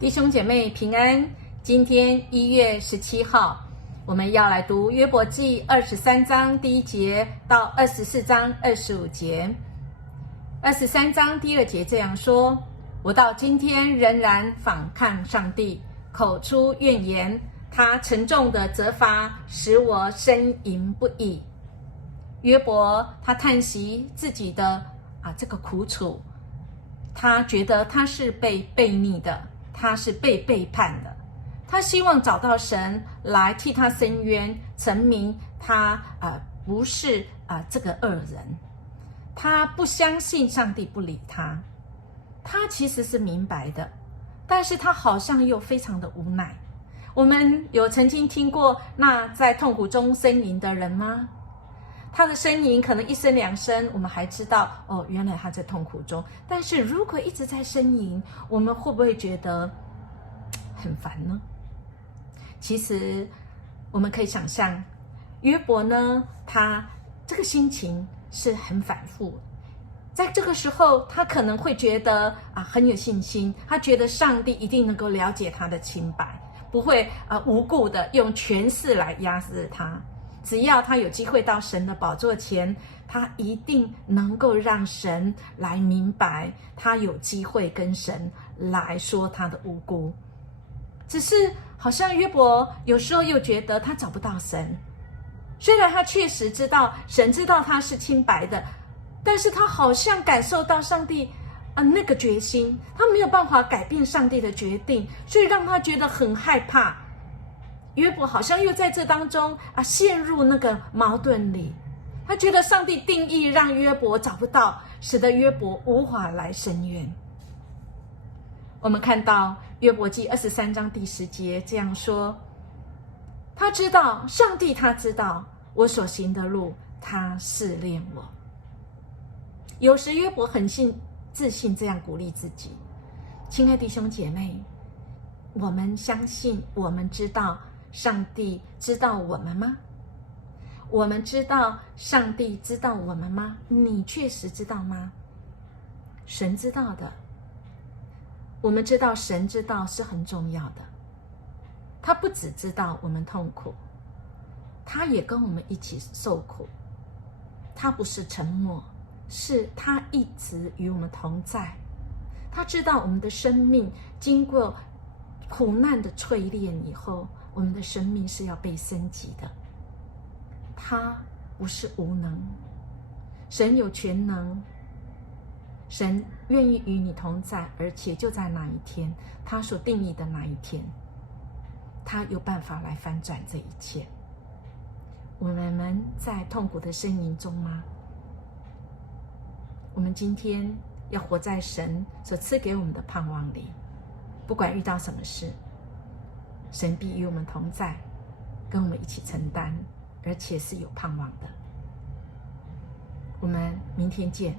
弟兄姐妹平安，今天1月17号，我们要来读约伯记23章第1节到24章25节。23章第2节这样说：我到今天仍然反抗上帝，口出怨言，他沉重的责罚使我呻吟不已。约伯他叹息自己的这个苦楚，他觉得他是被悖逆的，他是被背叛的，他希望找到神来替他伸冤，证明他不是这个恶人。他不相信上帝不理他，他其实是明白的，但是他好像又非常的无奈。我们有曾经听过那在痛苦中呻吟的人吗？他的呻吟可能一声两声，我们还知道原来他在痛苦中。但是如果一直在呻吟，我们会不会觉得很烦呢？其实我们可以想象，约伯呢，他这个心情是很反复。在这个时候，他可能会觉得很有信心，他觉得上帝一定能够了解他的清白，不会无故的用权势来压制他。只要他有机会到神的宝座前，他一定能够让神来明白，他有机会跟神来说他的无辜。只是好像约伯有时候又觉得他找不到神，虽然他确实知道神知道他是清白的，但是他好像感受到上帝那个决心，他没有办法改变上帝的决定，所以让他觉得很害怕。约伯好像又在这当中陷入那个矛盾里，他觉得上帝定义让约伯找不到，使得约伯无法来伸冤。我们看到约伯记23章第10节这样说：他知道，上帝他知道我所行的路，他试炼我。有时约伯很自信这样鼓励自己。亲爱的弟兄姐妹，我们相信，我们知道上帝知道我们吗？我们知道上帝知道我们吗？你确实知道吗？神知道的。我们知道神知道是很重要的，他不只知道我们痛苦，他也跟我们一起受苦。他不是沉默，是他一直与我们同在。他知道我们的生命经过苦难的淬炼以后，我们的生命是要被升级的。他不是无能，神有全能，神愿意与你同在，而且就在那一天，他所定义的那一天，他有办法来翻转这一切。我们在痛苦的呻吟中吗？我们今天要活在神所赐给我们的盼望里，不管遇到什么事，神必与我们同在，跟我们一起承担，而且是有盼望的。我们明天见。